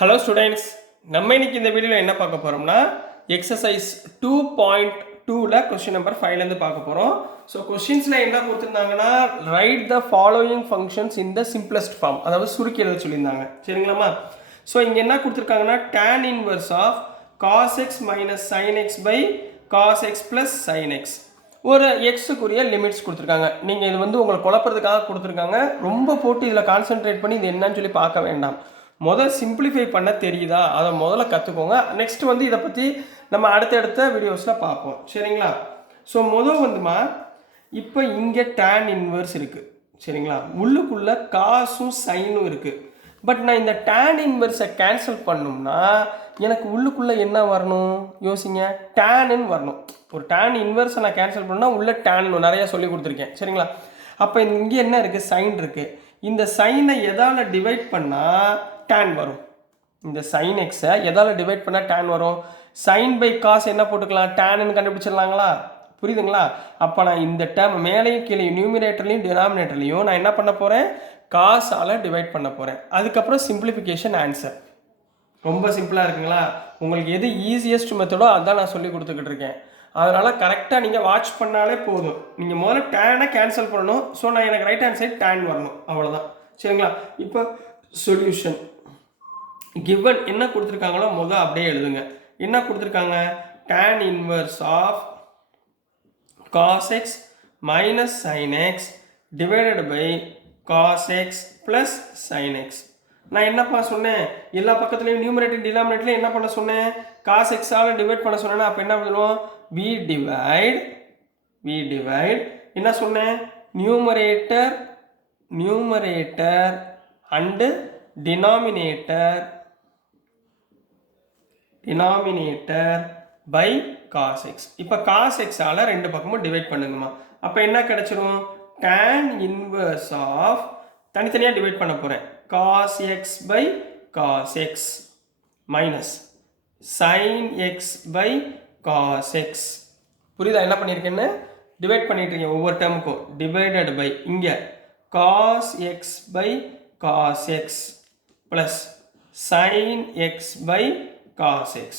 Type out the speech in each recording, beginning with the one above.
Hello students, நம்ம இன்னைக்கு இந்த வீடியோவில் என்ன பார்க்க போகிறோம்னா எக்ஸசைஸ் 2.2ல் கொஸ்டின் நம்பர் 5லேருந்து பார்க்க போகிறோம். ஸோ கொஸ்டின்ஸில் என்ன கொடுத்துருந்தாங்கன்னா, write the following functions in the simplest form, அதாவது சுருக்கி எழுத சொல்லியிருந்தாங்க. சரிங்களாம்மா? ஸோ இங்கே என்ன கொடுத்துருக்காங்கன்னா, tan inverse of cos x minus sin x by cos x plus sin x ஒரு எக்ஸுக்குரிய லிமிட்ஸ் கொடுத்துருக்காங்க. நீங்கள் இது வந்து உங்களை குழப்பறதுக்காக கொடுத்துருக்காங்க. ரொம்ப போட்டு இதில் கான்சென்ட்ரேட் பண்ணி இது என்னன்னு சொல்லி பார்க்க வேண்டாம். முதல் சிம்பிளிஃபை பண்ண தெரியுதா அதை முதல்ல கற்றுக்கோங்க. நெக்ஸ்ட் வந்து இதை பற்றி நம்ம அடுத்தடுத்த வீடியோஸில் பார்ப்போம். சரிங்களா? ஸோ வந்துமா இப்போ இங்கே tan இன்வர்ஸ் இருக்குது. சரிங்களா? உள்ளுக்குள்ளே காசும் சைனும் இருக்குது. பட் நான் இந்த tan இன்வர்ஸை கேன்சல் பண்ணோம்னா எனக்கு உள்ளுக்குள்ளே என்ன வரணும் யோசிங்க, டேன்னு வரணும். ஒரு tan இன்வர்ஸை நான் கேன்சல் பண்ணால் உள்ள டேன் நிறையா சொல்லி கொடுத்துருக்கேன். சரிங்களா? அப்போ இங்கே என்ன இருக்குது, சைன் இருக்குது. இந்த சைனை எதால் டிவைட் பண்ணால் tan வரும். இந்த sin x-ஐ எதால் டிவைட் பண்ணால் tan வரும். sin பை காஸ் என்ன போட்டுக்கலாம், tanன்னு கண்டுபிடிச்சிடலாங்களா? புரியுதுங்களா? அப்போ நான் இந்த டேர்ம் மேலேயும் கீழே நியூமினேட்டர்லையும் டினாமினேட்டர்லையும் நான் என்ன பண்ண போகிறேன், காசால் டிவைட் பண்ண போகிறேன். அதுக்கப்புறம் சிம்பிளிஃபிகேஷன் ஆன்சர். ரொம்ப சிம்பிளாக இருக்குங்களா? உங்களுக்கு எது ஈஸியஸ்ட் மெத்தடோ அதான் நான் சொல்லி கொடுத்துக்கிட்டு இருக்கேன். அதனால் கரெக்டாக நீங்கள் வாட்ச் பண்ணாலே போதும். நீங்கள் முதல்ல டேனை கேன்சல் பண்ணணும். ஸோ நான் எனக்கு ரைட் ஹேண்ட் சைட் tan வரணும், அவ்வளோதான். சரிங்களா? இப்போ சொல்யூஷன் கிவன் என்ன கொடுத்துருக்காங்களோ முதல் அப்படியே எழுதுங்க. என்ன கொடுத்துருக்காங்க, tan inverse of cos x minus sin x divided by cos x plus sin x. நான் என்னப்பா சொன்னேன், எல்லா பக்கத்துலையும் நியூமரேட்டர் டினாமினேட்டர்லையும் என்ன பண்ண சொன்னேன், cos x ஆல் டிவைட் பண்ண சொன்னேன்னா அப்போ என்ன பண்ணுவோம், we divide என்ன சொன்னேன், numerator and denominator by cos x. இப்போ cos x ஆல் ரெண்டு பக்கமும் டிவைட் பண்ணுங்கம்மா. அப்போ என்ன கிடைச்சிரும், tan இன்வர்ஸ் ஆஃப் தனித்தனியாக டிவைட் பண்ண போகிறேன், cos x by cos x minus sin x by cos x. புரியுதா என்ன பண்ணியிருக்கேன்னு? டிவைட் பண்ணிட்டு இருக்கேன் ஒவ்வொரு டேர்முக்கும். டிவைடட் பை இங்கே cos x by cos x plus sin x by cos x.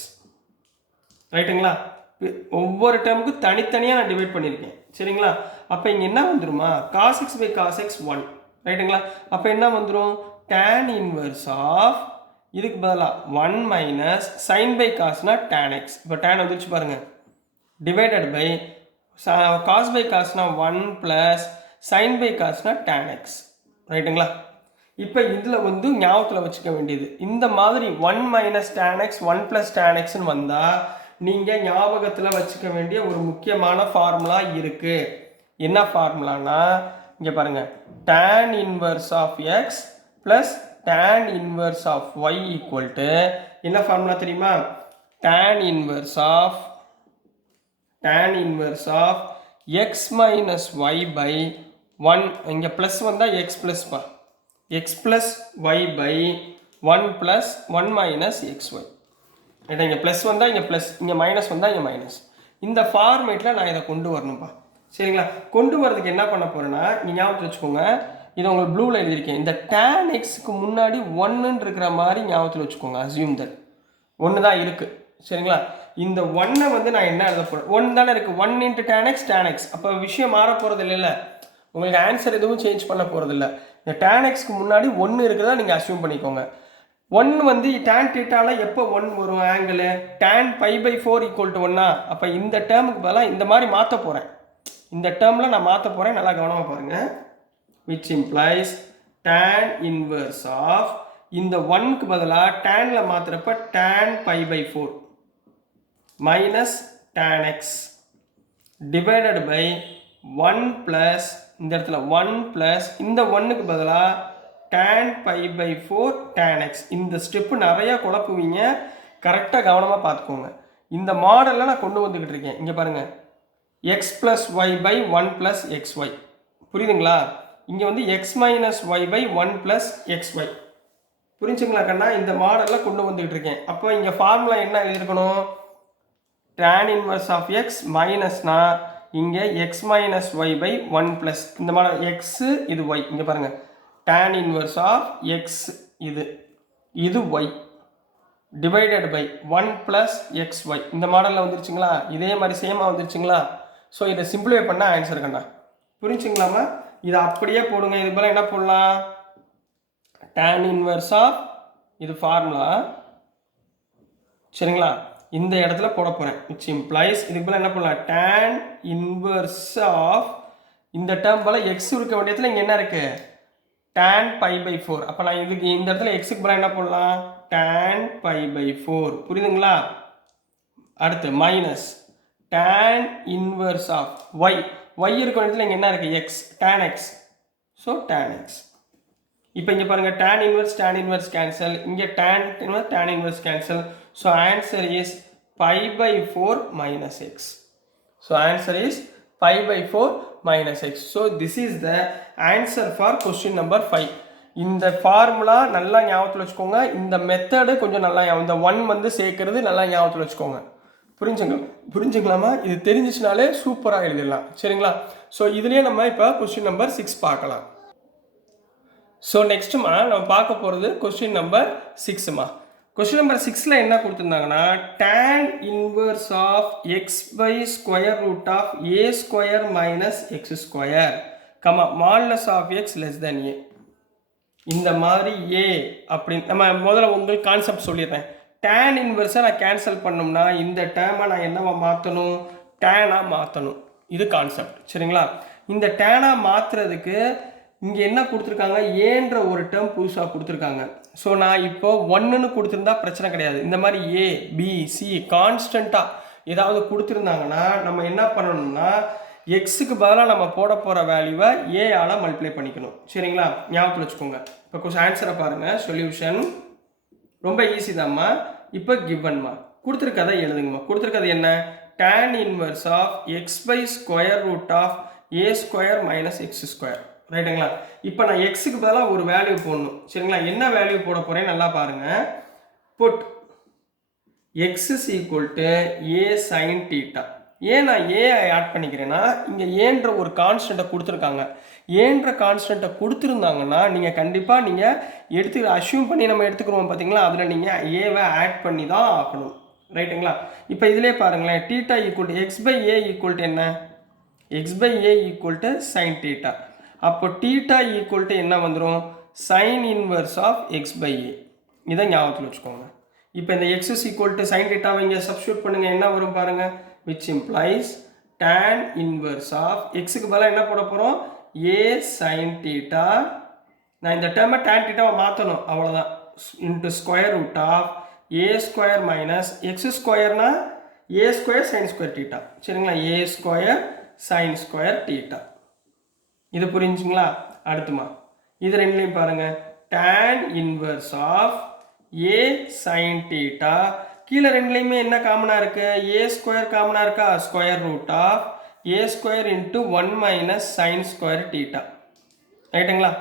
ரைட்டுங்களா? ஒவ்வொரு டேர்முக்கும் தனித்தனியாக நான் டிவைட் பண்ணியிருக்கேன். சரிங்களா? அப்போ இங்கே என்ன வந்துருமா, cos x by cos x 1. ரைட்டுங்களா? அப்போ என்ன வந்துடும், tan இன்வர்ஸ் ஆஃப் இதுக்கு பதிலாக 1 மைனஸ் sin பை காஸ்னா tan x. இப்போ tan வந்துருச்சு பாருங்கள். டிவைடட் பை cos பை காஸ்னா 1 ப்ளஸ் sin பை காஸ்னா tan x. ரைட்டுங்களா? இப்போ இதில் வந்து ஞாபகத்தில் வச்சுக்க வேண்டியது, இந்த மாதிரி 1 minus tan x 1 plus tan xன்னு வந்தால் நீங்கள் ஞாபகத்தில் வச்சுக்க வேண்டிய ஒரு முக்கியமான ஃபார்முலா இருக்குது. என்ன ஃபார்முலானா இங்கே பாருங்கள், tan inverse of x plus tan inverse of y equal to என்ன ஃபார்முலா தெரியுமா, tan inverse of x minus y by 1. இங்கே ப்ளஸ் வந்தால் x ப்ளஸ் பா, x plus y by 1 plus 1 minus xy. ரைட்டா? இங்கே ப்ளஸ் வந்தால் இங்கே ப்ளஸ், இங்கே மைனஸ் வந்தால் இங்கே மைனஸ். இந்த ஃபார்மேட்டில் நான் இதை கொண்டு வரணும்ப்பா. சரிங்களா? கொண்டு வரதுக்கு என்ன பண்ண போகிறேன்னா, நீங்கள் ஞாபகத்தில் வச்சுக்கோங்க, இதை உங்களுக்கு ப்ளூவில் எழுதியிருக்கேன். இந்த tan xக்கு முன்னாடி 1ன்னு இருக்கிற மாதிரி ஞாபகத்தில் வச்சுக்கோங்க. அசியூம் தட் 1 தான் இருக்குது. சரிங்களா? இந்த 1ஐ வந்து நான் என்ன எழுத போகிறேன், 1 தானே இருக்குது, 1 இன்ட்டு tan x. அப்போ விஷயம் மாற போகிறது இல்லைல்ல, உங்களுக்கு ஆன்சர் எதுவும் சேஞ்ச் பண்ண போகிறது இல்லை. இந்த tan xக்கு முன்னாடி 1 இருக்கிறதா நீங்கள் அசியூம் பண்ணிக்கோங்க. 1 வந்து tan தீட்டாவில் எப்போ 1 வரும் angle, tan pi by 4 equal to 1. அப்போ இந்த டேர்முக்கு பதிலாக இந்த மாதிரி மாற்ற போகிறேன். இந்த டேர்மில் நான் மாற்ற போகிறேன், நல்லா கவனமாக பாருங்கள். Which implies tan inverse of இந்த 1க்கு பதிலாக டேனில் மாற்றுறப்ப tan pi by 4 minus tan x divided by 1 plus இந்த இடத்துல 1 ப்ளஸ் இந்த 1க்கு பதிலாக tan pi by 4 tan x. இந்த ஸ்டெப்பு நிறையா குழப்புவீங்க, கரெக்டாக கவனமாக பார்த்துக்கோங்க. இந்த மாடலில் நான் கொண்டு வந்துக்கிட்டு இருக்கேன். இங்கே பாருங்கள், x plus Y by 1 plus xy. புரியுதுங்களா? இங்கே வந்து x minus Y by 1 plus xy. புரிஞ்சுங்களா கண்ணா? இந்த மாடலில் கொண்டு வந்துக்கிட்டு இருக்கேன். அப்போ இங்கே ஃபார்முலா என்ன எழுதியிருக்கணும், tan இன்வர்ஸ் ஆஃப் x மைனஸ்னா இங்கே x minus Y by 1 plus இந்த மாடல் x, இது y. இங்கே பாருங்கள், tan இன்வர்ஸ் ஆஃப் x இது y. Divided by 1 plus XY. இந்த மாடலில் வந்துருச்சுங்களா? இதே மாதிரி சேமாக வந்துருச்சுங்களா? ஸோ இதை சிம்பிளிஃபை பண்ணால் ஆன்சர் கண்டா புரிஞ்சுங்களாமா? இதை அப்படியே போடுங்க. இது போல் என்ன போடலாம்? tan இன்வர்ஸ் ஆஃப், இது ஃபார்முலா சரிங்களா, இந்த இடத்துல போட போகிறேன். விச் இம்ப்ளைஸ் இதுக்கு போல் என்ன பண்ணலாம்? tan இன்வர்ஸ் ஆஃப், இந்த டேர்ம் போல் எக்ஸ் இருக்க வேண்டியதில் இங்கே என்ன இருக்குது? tan pi by 4. அப்போ நான் இதுக்கு இந்த இடத்துல எக்ஸுக்கு போல என்ன போடலாம்? tan pi by 4. புரியுதுங்களா? அடுத்து minus tan inverse of y. y இருக்க வேண்டியதில் இங்கே என்ன இருக்குது? x, tan x. So tan x. இப்போ இங்கே பாருங்கள், tan இன்வர்ஸ் கேன்சல், இங்கே tan inverse cancel. So answer is pi by 4 minus x. So answer is pi by 4 minus x. So this is the answer for question number 5. இந்த formula நல்லா ஞாபகத்தில் வச்சுக்கோங்க. இந்த method கொஞ்சம் நல்லா இந்த 1 வந்து சேர்க்கறது நல்லா ஞாபகத்தில் வச்சுக்கோங்க. புரிஞ்சுங்களாமா? இது தெரிஞ்சிச்சுனாலே சூப்பராக எழுதிடலாம் சரிங்களா? ஸோ இதுலேயே நம்ம இப்போ கொஸ்டின் நம்பர் 6 பார்க்கலாம். ஸோ நெக்ஸ்ட்டுமா நம்ம பார்க்க போகிறது கொஸ்டின் நம்பர் 6மா. கொஸ்டின் நம்பர் 6ல என்ன கொடுத்துருந்தாங்கன்னா, tan inverse of X by square root of A square minus X square comma modulus of x less than a. இந்த மாதிரி ஏ அப்படின்னு நம்ம முதல்ல உங்களுக்கு கான்செப்ட் சொல்லிடுறேன். tan இன்வர்ஸை நான் கேன்சல் பண்ணோம்னா இந்த டேர்மை நான் என்னவா மாற்றணும்? டேனாக மாற்றணும். இது கான்செப்ட் சரிங்களா? இந்த டேனாக மாற்றுறதுக்கு இங்கே என்ன கொடுத்துருக்காங்க? ஏன்ற ஒரு டேர்ம் புதுசாக கொடுத்துருக்காங்க. ஸோ நான் இப்போ 1ன்னு கொடுத்துருந்தா பிரச்சனை கிடையாது. இந்த மாதிரி ஏ பி சி கான்ஸ்டண்ட்டாக ஏதாவது கொடுத்துருந்தாங்கன்னா நம்ம என்ன பண்ணணும்னா, எக்ஸுக்கு பதிலாக நம்ம போட போகிற வேல்யூவை ஏஆல் மல்டிப்ளை பண்ணிக்கணும் சரிங்களா? ஞாபகத்தில் வச்சுக்கோங்க. இப்போ கொஞ்சம் ஆன்சரை பாருங்கள். சொல்யூஷன் ரொம்ப ஈஸி தான்மா. இப்போ கிவன்மா கொடுத்துருக்கதை எழுதுங்கம்மா. கொடுத்துருக்கது என்ன? tan inverse of X by square root of A square minus X square ரைட்டுங்களா? இப்போ நான் எக்ஸுக்கு பதிலாக ஒரு வேல்யூ போடணும் சரிங்களா? என்ன வேல்யூ போட போகிறேன் நல்லா பாருங்கள். Put X is equal to A sine theta. ஏன் நான் ஏ ஆட் பண்ணிக்கிறேன்னா, இங்கே ஏன்ற ஒரு கான்ஸ்டண்ட்டை கொடுத்துருக்காங்க. ஏன்ற கான்ஸ்டண்ட்டை கொடுத்துருந்தாங்கன்னா நீங்கள் கண்டிப்பாக நீங்கள் அஷ்யூம் பண்ணி நம்ம எடுத்துக்கிறோம் பார்த்தீங்களா? அதில் நீங்கள் ஏவை ஆட் பண்ணி தான் ஆகணும் ரைட்டுங்களா? இப்போ இதிலே பாருங்களேன், theta equal to x by a equal to என்ன? X by a equal to sine theta. அப்போ தீட்டா ஈக்குவல் டு என்ன வந்துடும்? Sine inverse of X by a. இதை ஞாபகத்தில் வச்சுக்கோங்க. இப்போ இந்த x is equal to sine தீட்டாவை இங்கே சப்ஸ்டியூட் பண்ணுங்கள். என்ன வரும் பாருங்கள். Which implies tan inverse of எக்ஸுக்கு பதிலாக என்ன போட போகிறோம்? A sine theta. நான் இந்த டேர்மை tan தீட்டாவை மாற்றணும் அவ்வளோதான். Into square root of A square minus x ஸ்கொயர்னா a square sine square theta சரிங்களா? A square sine square theta. இது புரிஞ்சுங்களா? அடுத்துமா இது ரெண்டுலையும் பாருங்கள். tan inverse of A sine theta. கீழே ரெண்டுலையுமே என்ன காமனாக இருக்குது? ஏ ஸ்கொயர் காமனாக இருக்கா? Square root of A square into 1 minus sine square theta ரைட்டுங்களா?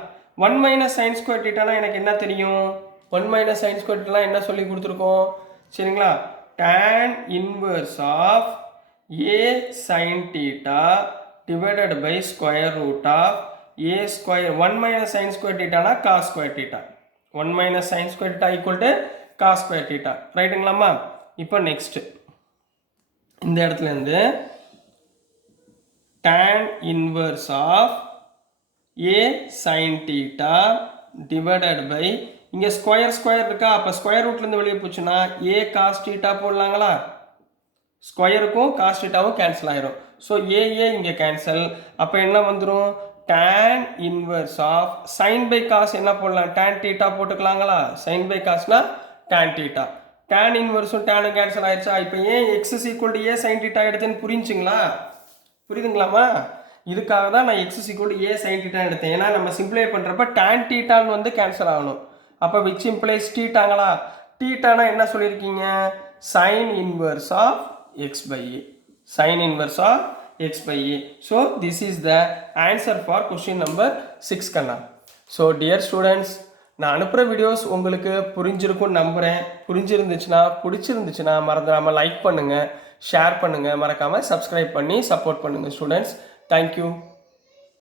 1 மைனஸ் சைன் ஸ்கொயர் தீட்டானா எனக்கு என்ன தெரியும்? 1 மைனஸ் சைன் ஸ்கொயர் தீட்டாலாம் என்ன சொல்லி கொடுத்துருக்கோம் சரிங்களா? tan inverse of A sine theta divided by square root of a square 1 minus sin square theta na cos square theta. 1 minus sin square theta equal to cos square theta ரைட்டுங்களாம்மா? இப்போ next இந்த இடத்துல இருந்து tan inverse of a sin theta divided by இங்கே square இருக்கா? அப்போ ஸ்கொயர் ரூட்லேருந்து வெளியே போச்சுன்னா a cos theta போடலாங்களா? ஸ்கொயருக்கும் காஸ் தீட்டாவும் கேன்சல் ஆயிரும். ஸோ ஏஏ இங்கே கேன்சல். அப்போ என்ன வந்துடும்? tan inverse of sine by cos என்ன போடலாம்? tan தீட்டா போட்டுக்கலாங்களா? சைன் பை காஸ்னா tan தீட்டா. tan இன்வர்ஸும் டேனும் கேன்சல் ஆயிடுச்சா? இப்போ ஏன் x is equal to A sine theta எடுத்தேன்னு புரிஞ்சுங்களா? புரியுதுங்களாமா? இதுக்காக தான் நான் x is equal to A sine theta எடுத்தேன். ஏன்னா நம்ம சிம்பிளை பண்ணுறப்ப tan தீட்டான்னு வந்து கேன்சல் ஆகணும். அப்போ விச் இம்ப்ளைஸ் தீட்டாங்களா? தீட்டானா என்ன சொல்லியிருக்கீங்க? Sine inverse of x by a. Sin inverse of x by a. So this is the answer for question number 6 கண்ணா. So dear students, நான் அனுப்புகிற வீடியோஸ் உங்களுக்கு புரிஞ்சிருக்கும்னு நம்புகிறேன். பிடிச்சிருந்துச்சுன்னா மறந்துடாமல் லைக் பண்ணுங்கள், ஷேர் பண்ணுங்கள், மறக்காமல் சப்ஸ்கிரைப் பண்ணி சப்போர்ட் பண்ணுங்கள் ஸ்டூடெண்ட்ஸ். தேங்க்யூ.